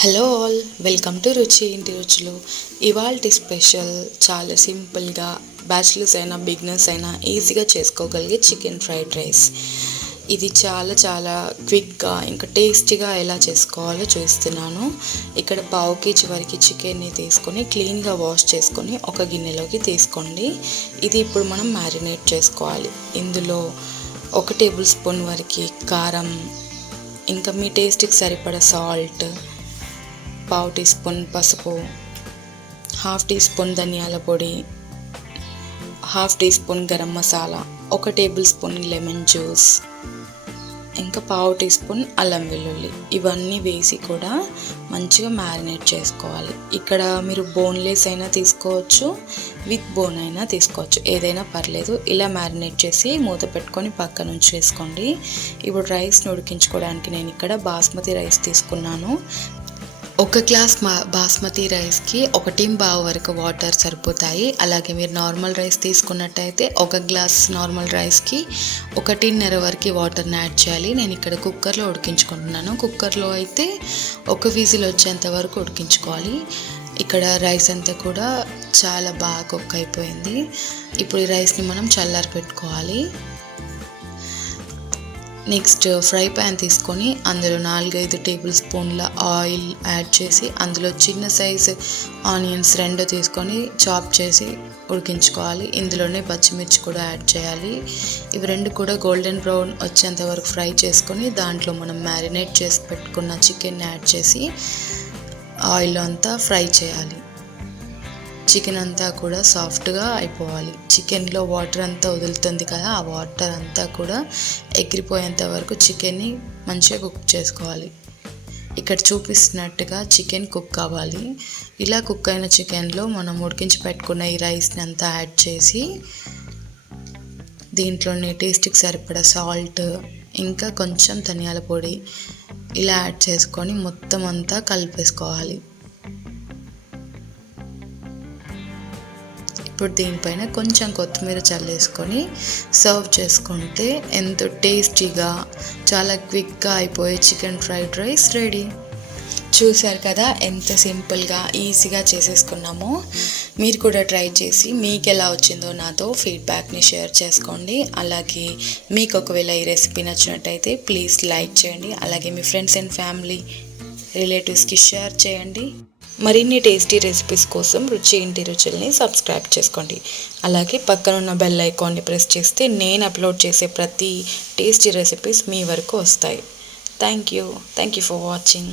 Hello all, welcome to రుచి ఇంటి రుచులు. ఇవాల్టి స్పెషల్ చాలా సింపుల్గా బ్యాచిలర్స్ అయినా బిగినర్స్ అయినా ఈజీగా చేసుకోగలిగే చికెన్ ఫ్రైడ్ రైస్. ఇది చాలా చాలా క్విక్గా ఇంకా టేస్టీగా ఎలా చేసుకోవాలో చూస్తున్నాను. ఇక్కడ పావు కేజీ వరకు చికెన్ని తీసుకొని క్లీన్గా వాష్ చేసుకొని ఒక గిన్నెలోకి తీసుకోండి. ఇది ఇప్పుడు మనం మ్యారినేట్ చేసుకోవాలి. ఇందులో 1 టేబుల్ స్పూన్ వరకు కారం, ఇంకా మీ టేస్ట్కి సరిపడా సాల్ట్, పావు టీ స్పూన్ పసుపు, హాఫ్ టీ స్పూన్ ధనియాల పొడి, half teaspoon garam masala, 1 tablespoon lemon juice, ఇంకా పావు టీ స్పూన్ అల్లం వెల్లుల్లి, ఇవన్నీ వేసి కూడా మంచిగా మ్యారినేట్ చేసుకోవాలి. ఇక్కడ మీరు బోన్లెస్ అయినా తీసుకోవచ్చు, విత్ బోన్ అయినా తీసుకోవచ్చు, ఏదైనా పర్లేదు. ఇలా మ్యారినేట్ చేసి మూత పెట్టుకొని పక్కన ఉంచేసుకోండి. ఇప్పుడు రైస్ని ఉడికించుకోవడానికి నేను ఇక్కడ బాస్మతి రైస్ తీసుకున్నాను. 1 గ్లాస్ బాస్మతి రైస్కి 1.5 వరకు వాటర్ సరిపోతాయి. అలాగే మీరు నార్మల్ రైస్ తీసుకున్నట్టయితే 1 గ్లాస్ నార్మల్ రైస్కి 1.5 వరకు వాటర్ని యాడ్ చేయాలి. నేను ఇక్కడ కుక్కర్లో ఉడికించుకుంటున్నాను. కుక్కర్లో అయితే 1 విజిల్ వచ్చేంత వరకు ఉడికించుకోవాలి. ఇక్కడ రైస్ అంతా కూడా చాలా బాగా కుక్ అయిపోయింది. ఇప్పుడు ఈ రైస్ని మనం చల్లారి పెట్టుకోవాలి. నెక్స్ట్ ఫ్రై ప్యాన్ తీసుకొని అందులో 4-5 టేబుల్ స్పూన్ల ఆయిల్ యాడ్ చేసి అందులో చిన్న సైజు ఆనియన్స్ 2 తీసుకొని చాప్ చేసి ఉడికించుకోవాలి. ఇందులోనే పచ్చిమిర్చి కూడా యాడ్ చేయాలి. ఇవి 2 కూడా గోల్డెన్ బ్రౌన్ వచ్చేంత వరకు ఫ్రై చేసుకొని దాంట్లో మనం మ్యారినేట్ చేసి పెట్టుకున్న చికెన్ యాడ్ చేసి ఆయిల్లో అంతా ఫ్రై చేయాలి. చికెన్ అంతా కూడా సాఫ్ట్గా అయిపోవాలి. చికెన్లో వాటర్ అంతా వదులుతుంది కదా, ఆ వాటర్ అంతా కూడా ఎగిరిపోయేంత వరకు చికెన్ని మంచిగా కుక్ చేసుకోవాలి. ఇక్కడ చూపిస్తున్నట్టుగా చికెన్ కుక్ అవ్వాలి. ఇలా కుక్ అయిన చికెన్లో మనం ఉడికించి పెట్టుకున్న ఈ రైస్ని అంతా యాడ్ చేసి దీంట్లోనే టేస్ట్కి సరిపడా సాల్ట్, ఇంకా కొంచెం ధనియాల పొడి ఇలా యాడ్ చేసుకొని మొత్తం అంతా కలిపేసుకోవాలి. ఇప్పుడు దీనిపైన కొంచెం కొత్తిమీర చల్లేసుకొని సర్వ్ చేసుకుంటే ఎంతో టేస్టీగా చాలా క్విక్గా అయిపోయే చికెన్ ఫ్రైడ్ రైస్ రెడీ. చూశారు కదా ఎంత సింపుల్గా ఈజీగా చేసేసుకున్నామో. మీరు కూడా ట్రై చేసి మీకు ఎలా వచ్చిందో నాతో ఫీడ్బ్యాక్ని షేర్ చేసుకోండి. అలాగే మీకు ఒకవేళ ఈ రెసిపీ నచ్చినట్టయితే ప్లీజ్ లైక్ చేయండి. అలాగే మీ ఫ్రెండ్స్ అండ్ ఫ్యామిలీ రిలేటివ్స్కి షేర్ చేయండి. మరిన్ని టేస్టీ రెసిపీస్ కోసం రుచి ఇంటి రుచుల్ని సబ్స్క్రైబ్ చేసుకోండి. అలాగే పక్కనున్న బెల్ ఐకాన్ని ప్రెస్ చేస్తే నేను అప్లోడ్ చేసే ప్రతి టేస్టీ రెసిపీస్ మీ వరకు వస్తాయి. Thank you for watching.